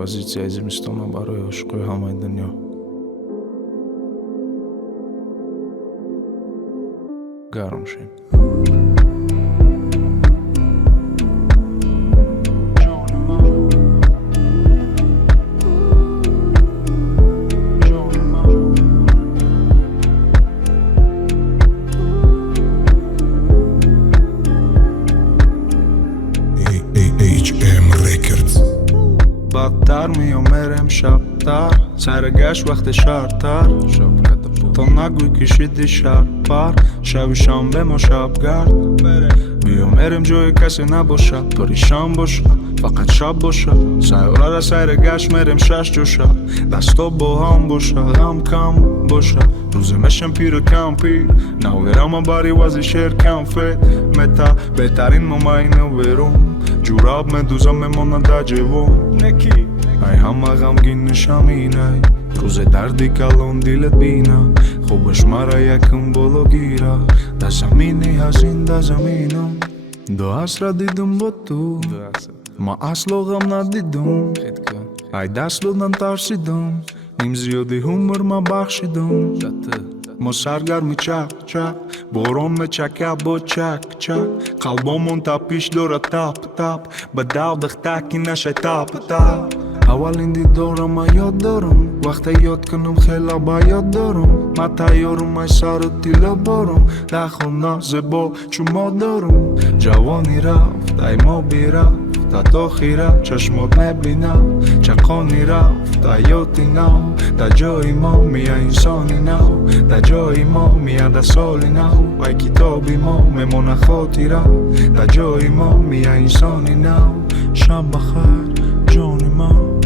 композиция зимистона барои ошиқои ҳамаи дунё. гарм шин. بدتر میامرم شبتر سرگشت وقت شرطر تا نگوی کشیدی شب پر شب شنبه ما شبگرد میامرم جای کسی نباشه پریشان باشه فقط شب باشه سیاره را سرگشت میرم شش جوشه دستا با هم باشه غم کم باشه روزه مشم پیر کم پیر نویرم باری وزی شیر کم فید متا بهترین مماینه ویروم جوراب مدوزا میمونه در جوون ای همه غمگین نشم اینای روز دردی کلون دیلت بینا خوبش مرا یکم بولو گیره در زمینی هزین در زمینم دو حسرت دیدم با تو ما اصلا غم ندیدم ای دست دادن ترسیدم نیم زیادی همور ما بخشیدم ما سرگرمی چک چک باران میچکه با چک چک قلبامون تپیش داره تپ تپ به دردخ تکی نشه تپ تپ اولین دیدارم ما یاد دارم وقتی یاد کنم خیلی با یاد دارم ما تیارم ای سر تیلا بارم دخل زبا چما دارم جوانی رفت ای ما بی رفت تا خیره چشمات نبینم چقانی رفت حیاتی نو در جای ما میه انسانی نو در جای ما میه در سالی نو ای کتابی ما میمونه خاطره در جای ما میه انسانی نو شب بخیر جانی ما